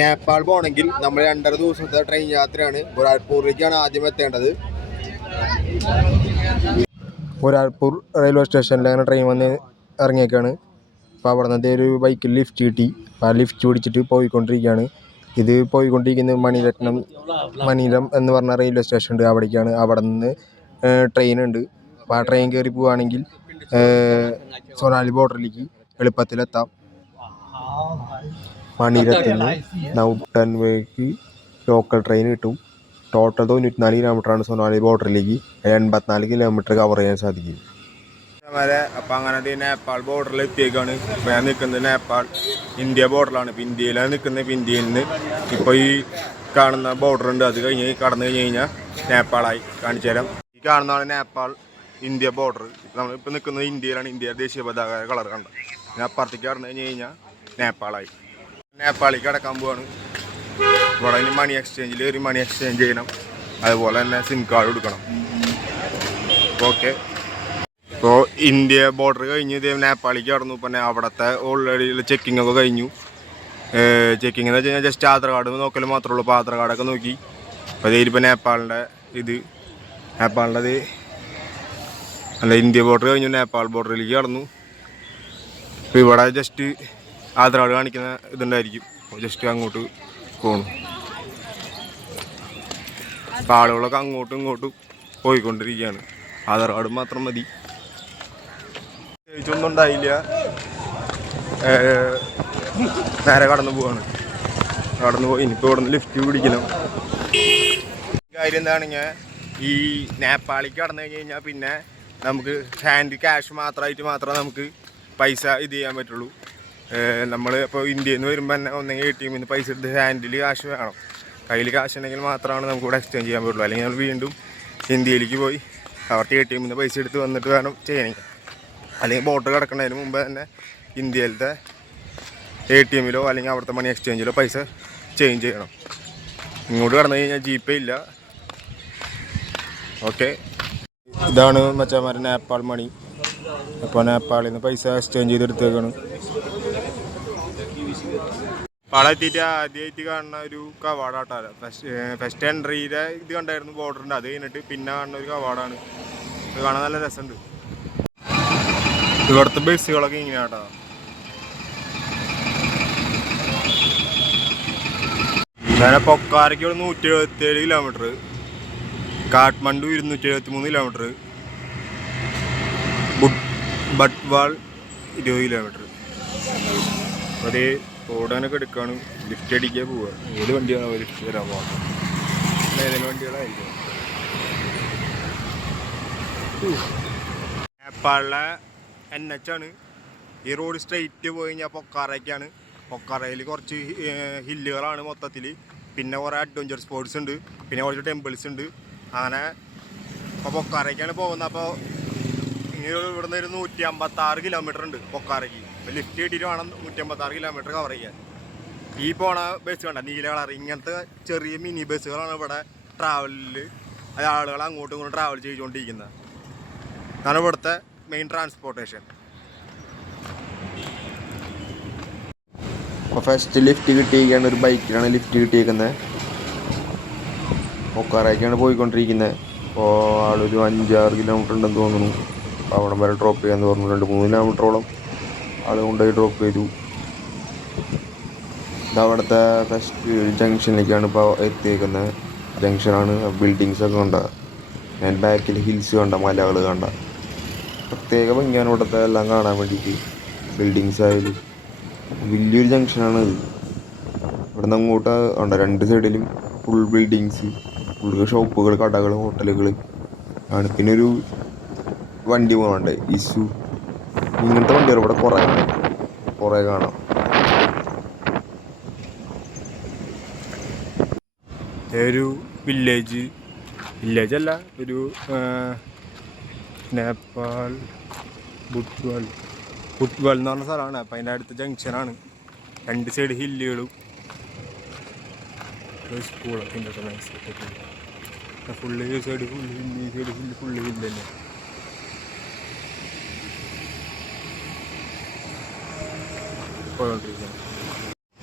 നേപ്പാൾ പോകണമെങ്കിൽ നമ്മൾ 2.5 ദിവസത്തെ ട്രെയിൻ യാത്രയാണ്. ബുറാൽപൂരിലേക്കാണ് ആദ്യം എത്തേണ്ടത്. ബുറാൽപൂർ റെയിൽവേ സ്റ്റേഷനിലാണ് ട്രെയിൻ വന്ന് ഇറങ്ങിയേക്കാണ്. അപ്പോൾ അവിടെ നിന്നത്തെ ഒരു ബൈക്കിൽ ലിഫ്റ്റ് കിട്ടി. അപ്പോൾ ആ ലിഫ്റ്റ് പിടിച്ചിട്ട് പോയിക്കൊണ്ടിരിക്കുകയാണ്. ഇത് പോയിക്കൊണ്ടിരിക്കുന്നത് മണിരം എന്ന് പറഞ്ഞ റെയിൽവേ സ്റ്റേഷൻ ഉണ്ട്, അവിടേക്കാണ്. അവിടെ നിന്ന് ട്രെയിൻ ഉണ്ട്. അപ്പോൾ ആ ട്രെയിൻ കയറി പോവുകയാണെങ്കിൽ സൊനാലി ബോർഡറിലേക്ക് എളുപ്പത്തിലെത്താം. മണിരത്തിൽ നിന്ന് നൗട്ടൻവേക്ക് ലോക്കൽ ട്രെയിൻ കിട്ടും. ടോട്ടൽ 94 കിലോമീറ്ററാണ് സൊനാലി ബോർഡറിലേക്ക്. 84 കിലോമീറ്റർ കവർ ചെയ്യാൻ സാധിക്കും. അപ്പം അങ്ങനെ നേപ്പാൾ ബോർഡറിൽ എത്തിയേക്കാണ്. ഇപ്പോൾ ഞാൻ നിൽക്കുന്നത് നേപ്പാൾ ഇന്ത്യ ബോർഡറിലാണ്. ഇപ്പോൾ ഇന്ത്യയിലാണ് നിൽക്കുന്നത്. ഇപ്പോൾ ഇന്ത്യയിൽ നിന്ന് ഇപ്പോൾ ഈ കാണുന്ന ബോർഡർ ഉണ്ട്, അത് കഴിഞ്ഞ് കടന്നു കഴിഞ്ഞാൽ നേപ്പാളായി. കാണിച്ചു തരാം. ഈ കാണുന്നതാണ് നേപ്പാൾ ഇന്ത്യ ബോർഡർ. നമ്മളിപ്പോൾ നിൽക്കുന്നത് ഇന്ത്യയിലാണ്. ഇന്ത്യ ദേശീയ പതാക കളർ കണ്ട. പിന്നെ അപ്പുറത്തേക്ക് കടന്നു കഴിഞ്ഞാൽ നേപ്പാളായി. നേപ്പാളിലേക്ക് കടക്കാൻ പോവാണ്. ഇവിടെ ഇനി മണി എക്സ്ചേഞ്ചിൽ ഒരു മണി എക്സ്ചേഞ്ച് ചെയ്യണം. അതുപോലെ തന്നെ സിം കാർഡ് എടുക്കണം. ഓക്കെ, ഇപ്പോൾ ഇന്ത്യ ബോർഡർ കഴിഞ്ഞ് ഇതേ നേപ്പാളിലേക്ക് കടന്നു. പിന്നെ അവിടുത്തെ ഓൾറെഡി ചെക്കിംഗ് ഒക്കെ കഴിഞ്ഞു. ചെക്കിംഗ് എന്ന് വെച്ച് കഴിഞ്ഞാൽ ജസ്റ്റ് ആധാർ കാർഡ് നോക്കൽ മാത്രമേ ഉള്ളൂ. അപ്പോൾ ആധാർ കാർഡൊക്കെ നോക്കി. അപ്പോൾ ഇതിലിപ്പോൾ നേപ്പാളിൻ്റെ അല്ല, ഇന്ത്യ ബോർഡർ കഴിഞ്ഞു. നേപ്പാൾ ബോർഡറിലേക്ക് കടന്നു. അപ്പോൾ ഇവിടെ ജസ്റ്റ് ആധാർ കാർഡ് കാണിക്കുന്ന ഇതുണ്ടായിരിക്കും. ജസ്റ്റ് അങ്ങോട്ട് പോകണം. അപ്പോൾ ആളുകളൊക്കെ അങ്ങോട്ടും ഇങ്ങോട്ടും പോയിക്കൊണ്ടിരിക്കുകയാണ്. ആധാർ കാർഡ് മാത്രം മതി. ഒന്നും ഉണ്ടായില്ല. നേരെ കടന്നു പോവാണ്. കടന്നു പോയി ഇനിയിപ്പോൾ ഇവിടെ നിന്ന് ലിഫ്റ്റ് പിടിക്കണം. കാര്യം എന്താണെങ്കിൽ ഈ നേപ്പാളിക്ക് കടന്നു കഴിഞ്ഞാൽ പിന്നെ നമുക്ക് ഹാൻഡ് ക്യാഷ് മാത്രമേ നമുക്ക് പൈസ ഇത് ചെയ്യാൻ പറ്റുള്ളൂ. നമ്മൾ ഇപ്പോൾ ഇന്ത്യയിൽ നിന്ന് വരുമ്പോൾ തന്നെ ഒന്നെങ്കിൽ ATM നിന്ന് പൈസ എടുത്ത് ഹാൻഡിൽ കാശ് വേണം. കയ്യിൽ കാശ് ഉണ്ടെങ്കിൽ മാത്രമാണ് നമുക്ക് ഇവിടെ എക്സ്ചേഞ്ച് ചെയ്യാൻ പറ്റുള്ളൂ. അല്ലെങ്കിൽ നമ്മൾ വീണ്ടും ഇന്ത്യയിലേക്ക് പോയി അവർക്ക് ATM നിന്ന് പൈസ എടുത്ത് വന്നിട്ട് വേണം ചെയ്യണമെങ്കിൽ. അല്ലെങ്കിൽ ബോട്ട് കിടക്കുന്നതിന് മുമ്പ് തന്നെ ഇന്ത്യയിലത്തെ ATM അല്ലെങ്കിൽ അവിടുത്തെ മണി എക്സ്ചേഞ്ചിലോ പൈസ ചേഞ്ച് ചെയ്യണം. ഇങ്ങോട്ട് കടന്നു കഴിഞ്ഞാൽ GPay ഇല്ല. ഓക്കെ, ഇതാണ് മച്ചാമാരെ നേപ്പാൾ മണി. അപ്പോൾ നേപ്പാളിൽ നിന്ന് പൈസ എക്സ്ചേഞ്ച് ചെയ്തെടുത്തേക്കാണ്. പാളെത്തിയിട്ട് ആദ്യമായിട്ട് കാണുന്ന ഒരു കവാടാട്ടാണ്. ഫസ്റ്റ് എൻട്രിയുടെ ഇത് കണ്ടായിരുന്നു ബോർഡറിൻ്റെ. അത് കഴിഞ്ഞിട്ട് പിന്നെ കാണുന്ന ഒരു കവാടാണ്. ഇത് കാണാൻ നല്ല രസമുണ്ട്. ഇവിടുത്തെ ബസ്സുകളൊക്കെ ഇങ്ങനെയാട്ടോ. അങ്ങനെ പൊക്കാരയ്ക്ക് 177 കിലോമീറ്റർ, കാഠ്മണ്ഡു 273 കിലോമീറ്റർ, ബട്ട്വാൾ 20 കിലോമീറ്റർ. അത് ഓടാനൊക്കെ എടുക്കുകയാണ്. ലിഫ്റ്റ് അടിക്കാൻ പോവുക. ഏത് വണ്ടിയാണോ ലിഫ്റ്റ് തരാൻ പോകാം? ഏതെങ്കിലും വണ്ടികളായിരിക്കും. നേപ്പാളിലെ NH ആണ്. ഈ റോഡ് സ്ട്രെയിറ്റ് പോയി കഴിഞ്ഞാൽ പൊക്കാറയ്ക്കാണ്. പൊക്കാറയിൽ കുറച്ച് ഹില്ലുകളാണ് മൊത്തത്തിൽ. പിന്നെ കുറേ അഡ്വഞ്ചർ സ്പോർട്സ് ഉണ്ട്. പിന്നെ കുറച്ച് ടെമ്പിൾസ് ഉണ്ട്. അങ്ങനെ അപ്പോൾ പൊക്കാറയ്ക്കാണ് പോകുന്നത്. അപ്പോൾ ഇനി ഇവിടുന്ന് ഒരു 156 കിലോമീറ്റർ ഉണ്ട് പൊക്കാറയ്ക്ക്. ലിഫ്റ്റ് കിട്ടിയിട്ട് വേണം 156 കിലോമീറ്റർ കവർ ചെയ്യാൻ. ഈ പോണ ബസ് കണ്ട നീല കളർ, ഇങ്ങനത്തെ ചെറിയ മിനി ബസ്സുകളാണ് ഇവിടെ ട്രാവലിൽ ആളുകൾ അങ്ങോട്ടും ഇങ്ങോട്ടും ട്രാവൽ ചെയ്തുകൊണ്ടിരിക്കുന്നത്. അതാണ് ഇവിടുത്തെ മെയിൻ ട്രാൻസ്പോർട്ടേഷൻ. അപ്പോൾ ഫസ്റ്റ് ലിഫ്റ്റ് കിട്ടിയിരിക്കുകയാണ്. ഒരു ബൈക്കിലാണ് ലിഫ്റ്റ് കിട്ടിയിരിക്കുന്നത്. പൊക്കാറയ്ക്കാണ് പോയിക്കൊണ്ടിരിക്കുന്നത്. അപ്പോൾ ആളൊരു 5-6 കിലോമീറ്റർ ഉണ്ടെന്ന് തോന്നുന്നു. അപ്പോൾ അവിടെ വരെ ഡ്രോപ്പ് ചെയ്യാമെന്ന് പറഞ്ഞു. 2-3 കിലോമീറ്ററോളം ആൾ കൊണ്ടുപോയി ഡ്രോപ്പ് ചെയ്തു. ഇതവിടുത്തെ ഫസ്റ്റ് ജംഗ്ഷനിലേക്കാണ് ഇപ്പോൾ എത്തിയേക്കുന്നത്. ജംഗ്ഷനാണ്. ബിൽഡിങ്സൊക്കെ കണ്ട, ഞാൻ ബാക്കിൽ ഹിൽസ് കണ്ട, മലകൾ കണ്ട. പ്രത്യേക ഭംഗിയാണ് ഇവിടുത്തെ എല്ലാം കാണാൻ വേണ്ടിയിട്ട്. ബിൽഡിങ്സ് ആയാലും വലിയൊരു ജംഗ്ഷനാണ് ഇത്. ഇവിടെ നിന്ന് അങ്ങോട്ട് ഉണ്ട് 2 സൈഡിലും ഫുൾ ബിൽഡിങ്സ്, ഫുൾ ഷോപ്പുകൾ, കടകൾ, ഹോട്ടലുകൾ ആണ്. പിന്നെ ഒരു വണ്ടി പോകുന്നുണ്ട്, ഇസു. ഇങ്ങനത്തെ വണ്ടികൾ ഇവിടെ കുറേ കാണാം. ഒരു വില്ലേജ് അല്ല, ഒരു നേപ്പാൾ ബുട്ട്വാൾ എന്ന് പറഞ്ഞ സ്ഥലമാണ്. അപ്പം അതിൻ്റെ അടുത്ത ജംഗ്ഷനാണ്. 2 സൈഡ് ഹില്ലുകളും സ്കൂളൊക്കെ ഉണ്ട്. ഫുള്ള് ഈ സൈഡ് ഫുള്ള് ഹില്ല്, ഈ സൈഡ് ഫുള്ള് ഹില്ല് തന്നെ.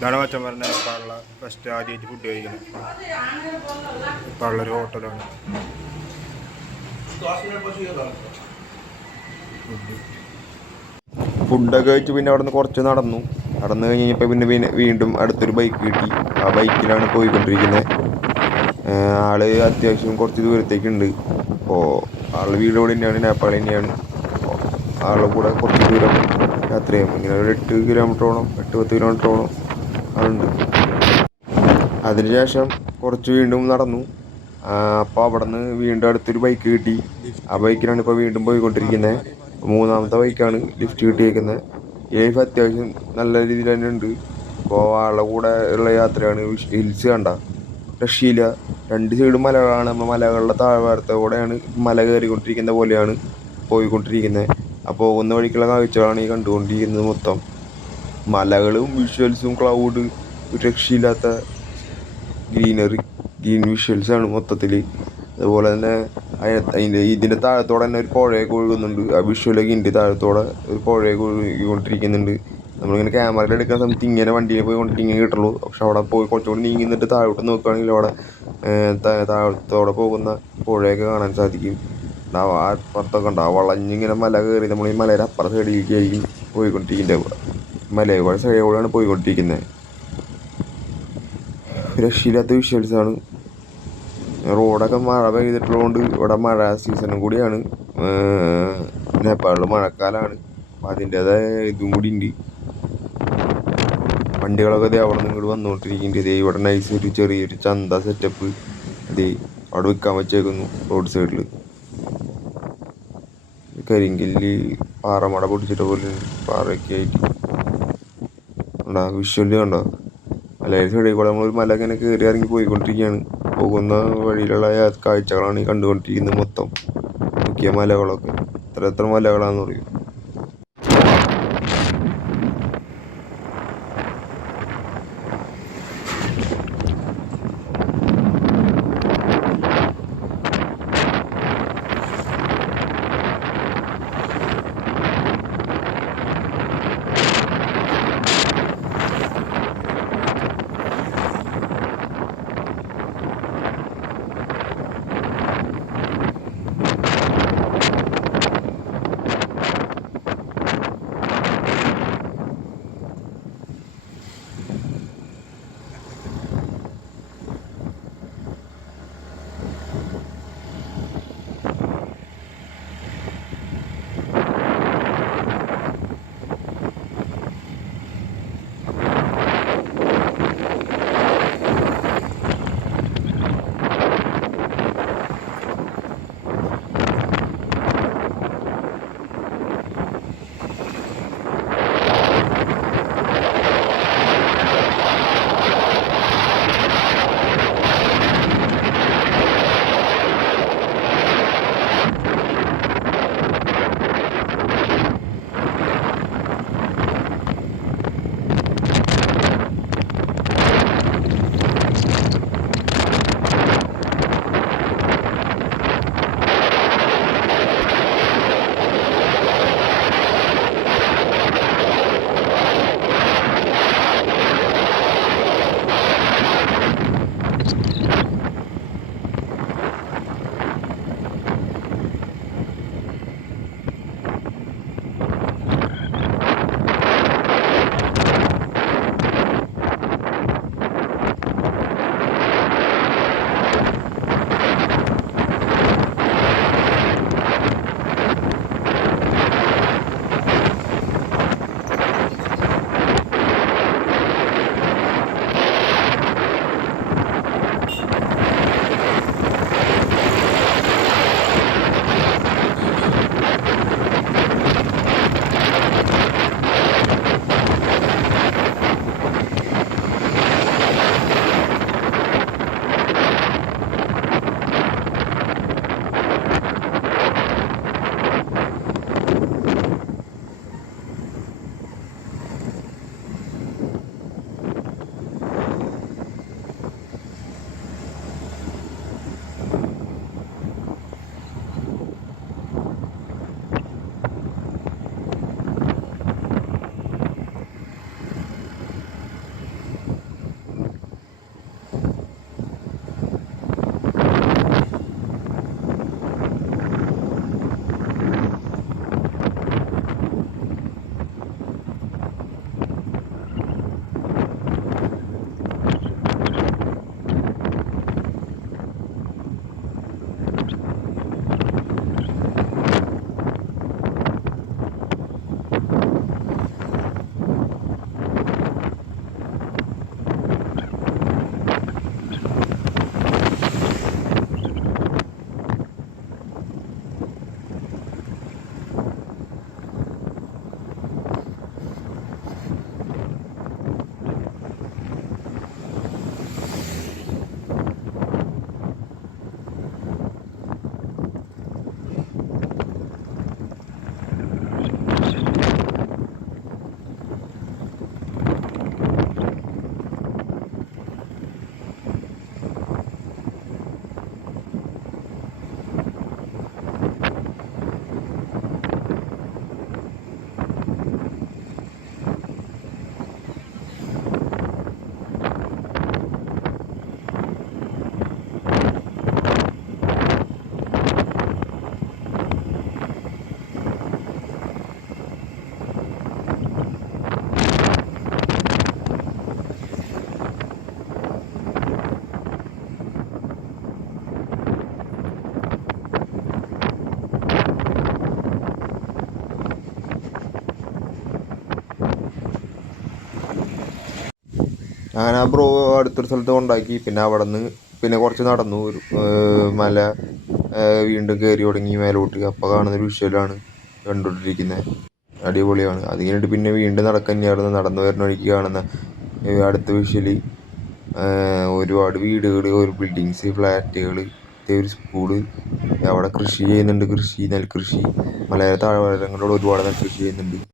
ഇതാണ് മച്ചൻ പറഞ്ഞ നേപ്പാളിലെ ഫസ്റ്റ് ആദ്യമായിട്ട് ഫുഡ് കഴിക്കുന്നത്. നേപ്പാളിലൊരു ഹോട്ടലാണ് ഫുഡൊക്കെ കഴിച്ച് പിന്നെ അവിടെ നിന്ന് കുറച്ച് നടന്നു കഴിഞ്ഞപ്പോൾ പിന്നെ വീണ്ടും അടുത്തൊരു ബൈക്ക് കിട്ടി. ആ ബൈക്കിലാണ് പോയിക്കൊണ്ടിരിക്കുന്നത്. ആള് അത്യാവശ്യം കുറച്ച് ദൂരത്തേക്കുണ്ട്. അപ്പോൾ ആളുടെ വീട് ഇവിടെ തന്നെയാണ്, നേപ്പാൾ തന്നെയാണ്. ആളുടെ കൂടെ കുറച്ച് ദൂരം യാത്ര ചെയ്യും. ഇങ്ങനെ ഒരു 8 കിലോമീറ്ററോളം 8-10 കിലോമീറ്ററോളം ആളുണ്ട്. അതിനുശേഷം കുറച്ച് വീണ്ടും നടന്നു. അപ്പോൾ അവിടെ നിന്ന് വീണ്ടും അടുത്തൊരു ബൈക്ക് കിട്ടി. ആ ബൈക്കിലാണ് ഇപ്പോൾ വീണ്ടും പോയിക്കൊണ്ടിരിക്കുന്നത്. 3ാമത്തെ ബൈക്കാണ് ലിഫ്റ്റ് കിട്ടിയിരിക്കുന്നത്. ഈ ലൈഫ് അത്യാവശ്യം നല്ല രീതിയിൽ തന്നെ ഉണ്ട്. അപ്പോൾ ആളുടെ കൂടെ ഉള്ള യാത്രയാണ്. ഹിൽസ് കണ്ട രക്ഷയില്ല. 2 സൈഡും മലകളാണ്. നമ്മൾ മലകളുടെ താഴ്വാരത്തോടെയാണ് മല കയറിക്കൊണ്ടിരിക്കുന്ന പോലെയാണ് പോയിക്കൊണ്ടിരിക്കുന്നത്. ആ പോകുന്ന വഴിക്കുള്ള കാഴ്ചകളാണ് ഈ കണ്ടുകൊണ്ടിരിക്കുന്നത്. മൊത്തം മലകളും വിഷ്വൽസും ക്ലൗഡ്, രക്ഷയില്ലാത്ത ഗ്രീൻ വിഷ്വൽസാണ് മൊത്തത്തിൽ. അതുപോലെ തന്നെ ഇതിൻ്റെ താഴത്തോടെ തന്നെ ഒരു പുഴയൊക്കെ ഒഴുകുന്നുണ്ട്. ആ വിഷ്വലൊക്കെ ഇതിൻ്റെ താഴത്തോടെ ഒരു പുഴയൊക്കെ ഒഴുകിക്കൊണ്ടിരിക്കുന്നുണ്ട്. നമ്മളിങ്ങനെ ക്യാമറയിൽ എടുക്കുന്ന സമയത്ത് ഇങ്ങനെ വണ്ടിയിൽ പോയി ഇങ്ങനെ കിട്ടുള്ളൂ. പക്ഷെ അവിടെ പോയി കുറച്ചുകൂടി നീങ്ങി നിന്നിട്ട് താഴോട്ട് നോക്കുകയാണെങ്കിൽ അവിടെ താഴത്തോടെ പോകുന്ന പുഴയൊക്കെ കാണാൻ സാധിക്കും. ആ പുറത്തൊക്കെ ഉണ്ടാവും വളഞ്ഞിങ്ങനെ മല കയറി നമ്മൾ ഈ മലയുടെ അപ്പുറ സൈഡിലേക്കായിരിക്കും പോയിക്കൊണ്ടിരിക്കുന്നത്. മലയുടെ സൈഡിലൂടെയാണ് പോയിക്കൊണ്ടിരിക്കുന്നത്. രക്ഷയില്ലാത്ത വിഷ്വൽസാണ്. റോഡൊക്കെ മഴ പെയ്തിട്ടുള്ളതുകൊണ്ട് ഇവിടെ മഴ സീസണും കൂടിയാണ്. നേപ്പാളിൽ മഴക്കാലമാണ്. അപ്പം അതിൻ്റേതായ ഇതും കൂടി ഉണ്ട്. വണ്ടികളൊക്കെ ഇതേ അവിടെ നിന്ന് ഇങ്ങോട്ട് വന്നുകൊണ്ടിരിക്കുന്നുണ്ട്. ഇതേ ഇവിടെ നൈസ് ഒരു ചെറിയൊരു ചന്ത സെറ്റപ്പ് ഇതേ അവിടെ വിൽക്കാൻ വെച്ചേക്കുന്നു റോഡ് സൈഡിൽ. കരിങ്കല്ല് പാറമട പൊടിച്ചിട്ട് പോലെ പാറയൊക്കെ ആയിട്ട് ഉണ്ടോ വിഷ്വല് കണ്ടോ. മലയുടെ സൈഡിൽ കൂടെ നമ്മളൊരു മല ഇങ്ങനെ കയറി ഇറങ്ങി പോയിക്കൊണ്ടിരിക്കുകയാണ്. പോകുന്ന വഴിയിലുള്ള കാഴ്ചകളാണ് ഈ കണ്ടുകൊണ്ടിരിക്കുന്നത്. മൊത്തം നോക്കിയ മലകളൊക്കെ എത്ര മലകളാണെന്ന് പറയും. അങ്ങനെ ആ ബ്രോ അടുത്തൊരു സ്ഥലത്ത് കൊണ്ടാക്കി. പിന്നെ അവിടെ നിന്ന് പിന്നെ കുറച്ച് നടന്നു. ഒരു മല വീണ്ടും കയറി തുടങ്ങി മേലോട്ട്. അപ്പോൾ കാണുന്നൊരു വിഷ്വലാണ് കണ്ടുകൊണ്ടിരിക്കുന്നത്. അടിപൊളിയാണ്. അത് കഴിഞ്ഞിട്ട് പിന്നെ വീണ്ടും നടക്കാൻ തന്നെയായിരുന്നു. നടന്നു വരുന്ന വഴിക്ക് കാണുന്ന അടുത്ത വിഷ്വല് ഒരുപാട് വീടുകൾ, ഒരു ബിൽഡിങ്സ്, ഫ്ലാറ്റുകൾ, ഒരു സ്കൂള്, അവിടെ കൃഷി ചെയ്യുന്നുണ്ട്. നെൽകൃഷി, മലയോര താഴ്വാരങ്ങളിലൂടെ ഒരുപാട് നെൽകൃഷി ചെയ്യുന്നുണ്ട്.